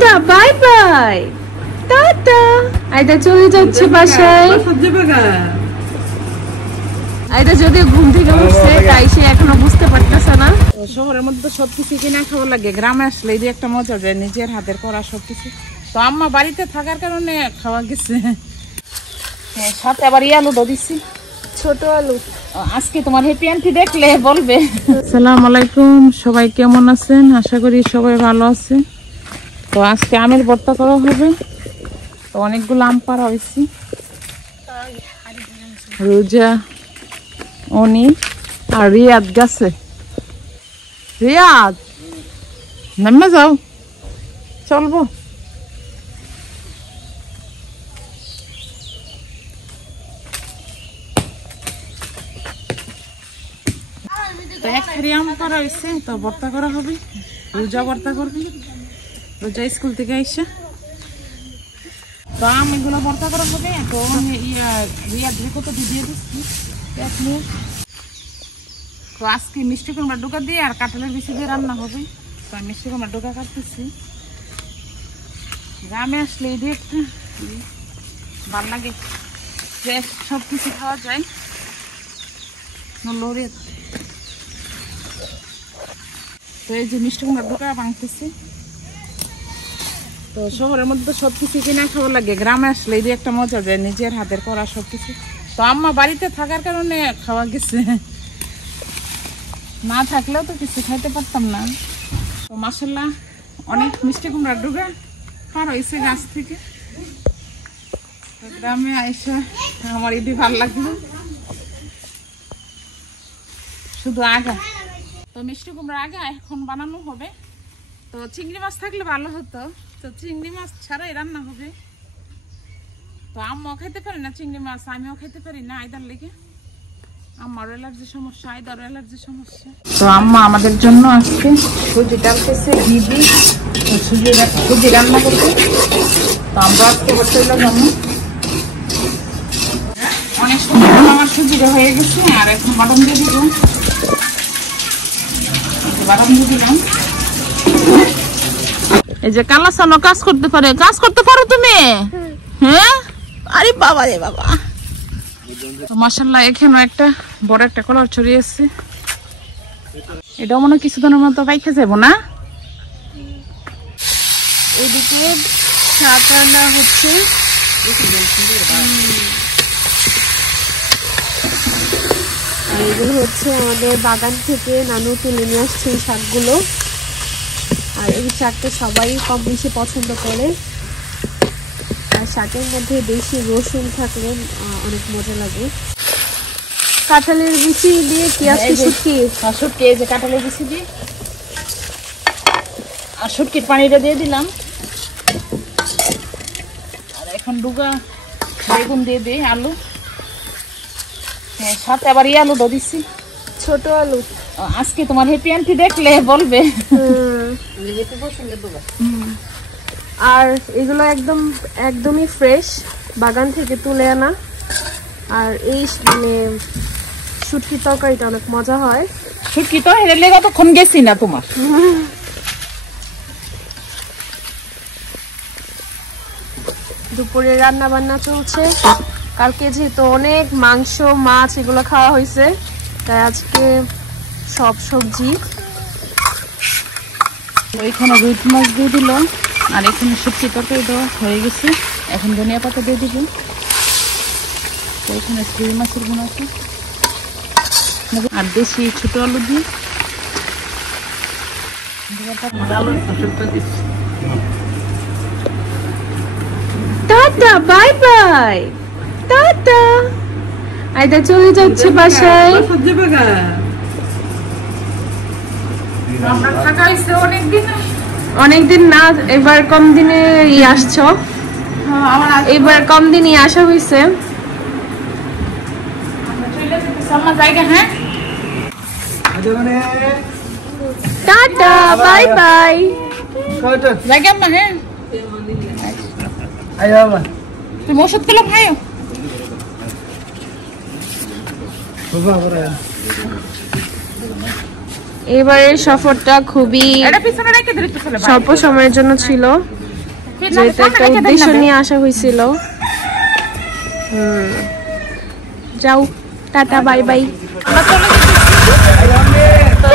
Tata bye bye tata. আইদা চলে যাচ্ছে বাসায়। আইদা যদি ঘুম থেকে উঠছে তাই সে এখনো বুঝতে পারতেছে না। শহরের মধ্যে তো সবকিছু কিনা খাওয়া লাগে, গ্রামে আসলে এই যে একটা মজা যায় নিজের হাতের করা সবকিছু। তো আম্মা বাড়িতে থাকার কারণে খাওয়া গেছে। সাথে আবার আলু দিচ্ছি, ছোট আলু। আজকে তোমার হ্যাপি আন্টি দেখলে বলবে। আসসালামু আলাইকুম, সবাই কেমন আছেন? আশা করি সবাই ভালো আছে। তো আজকে আমের ভর্তা করা হবে। তো অনেকগুলো আম পাড়া হয়েছি। রোজা, অনি আর রিয়াদ গেছে। রিয়াদ নামে যাও, চলবো। এক হাড়ি আম করা হয়েছে, তো ভর্তা করা হবে। রোজা ভর্তা করবে, রোজা স্কুল থেকে আইসা। তো আম এগুলো ভর্তা করা হবে। এখন রিয়াদ কত দিয়ে দিচ্ছি। তো আজকে মিষ্টি কুমড়া ডোকা দিয়ে আর কাঁঠালের বেশি দিয়ে রান্না হবে। তো আমি মিষ্টি কুমড়া ডোকা কাটতেছি। গ্রামে আসলে এই দিয়ে একটা ভাল লাগে, ফ্রেশ সব কিছু খাওয়া যায়। তো এই যে মিষ্টি কুমড়া ডোকা ভাঙতেছি। তো শহরের মধ্যে তো সবকিছু কিনা খাওয়া লাগে, গ্রামে আসলে এই যে একটা মজা যায় নিজের হাতের করা সবকিছু। তো আম্মা বাড়িতে থাকার কারণে খাওয়া গেছে, না থাকলেও তো কিছু খাইতে পারতাম না। তো মাশাআল্লাহ অনেক মিষ্টি কুমড়া ডোকা পার হয়েছে গাছ থেকে। তো গ্রামে আইসা আমার এটি ভালো লাগলো, শুধু আগা। তো মিষ্টি কুমড়া আগা এখন বানানো হবে। তো চিংড়ি মাছ থাকলে ভালো হতো, তো চিংড়ি মাছ ছাড়াই রান্না হবে। তো আম্মাও খাইতে পারি না চিংড়ি মাছ, আমিও খাইতে পারি না আইদার লেগে। আমারও অ্যালার্জি সমস্যা, আইদারও অ্যালার্জি সমস্যা। তো আম্মা আমাদের জন্য আজকে সুজি ডালতেছে, ঘি দিয়ে সুজি রান্না করবে। তো আমরা আজকে বসে যাবো। অনেক সুন্দর আমার সুজিটা হয়ে গেছে। আর এখন বাদাম দিয়ে দিব, বাদাম দিয়ে দিলাম। এই যে কালা সানো কাজ করতে পারে, কাজ করতে পারো তুমি? হ্যাঁ, আরে বাবা রে বাবা। মাশাআল্লাহ এখানে একটা বড় একটা কলার ছড়িয়েছে। এটা মনে কিছুদিনের মতো পাইকে যাবো না। এদিকে শাক রান্না হচ্ছে। আর এগুলো হচ্ছে আমাদের বাগান থেকে নানু তুলে নিয়ে আসছে এই শাকগুলো। আর এই শাকটা সবাই কম বেশি পছন্দ করে। আর শাকের মধ্যে বেশি রসুন থাকলে অনেক মজা লাগে। কাঁঠালের বিচি দিয়ে কি আছে? শুটকি, শুটকি। এই যে কাঁঠালের বিচি দিয়ে আর শুটকির পানিটা দিয়ে দিলাম। আর এখন ডুগা বেগুন দিয়ে দিই, আলু। হ্যাঁ, সাথে আবার আলু দিচ্ছি, ছোট আলু। আজকে তোমার হ্যাপি আন্টি দেখলে বলবে। আর এগুলো একদমই ফ্রেশ, বাগান থেকে তুলে আনা। আর এই মানে শুটকির তরকারিটা অনেক মজা হয়। শুটকি তো হেরে কতক্ষণ গেছি না তোমার। দুপুরে রান্না বান্না চলছে। কালকে যেহেতু অনেক মাংস মাছ এগুলো খাওয়া হয়েছে, তাই আজকে সব সবজি। এখানে রুই মাছ দিয়ে দিল। আর এখানে শুটকি তরকারি দেওয়া হয়ে গেছে। এখন ধনিয়া পাতা দিয়ে দিব। তো এখানে রুই মাছের গুণ আছে আর দেশি ছোট আলু দিয়ে টাটা বাই বাই টাটা। আইদা চলে যাচ্ছে বাসায়। অনেকদিন না, এবার কম দিনে আসছো। এবার কম দিনই আসা হয়েছে। Tata bye by. তুমি ওষুধ গুলো খাও। এবারের সফরটা খুবই স্বল্প সময়ের জন্য ছিল। যেহেতু একটা উদ্দেশ্য নিয়ে আসা হয়েছিল। যাও, টাটা, বাই বাই। আমরা চলে যেতেছি। তো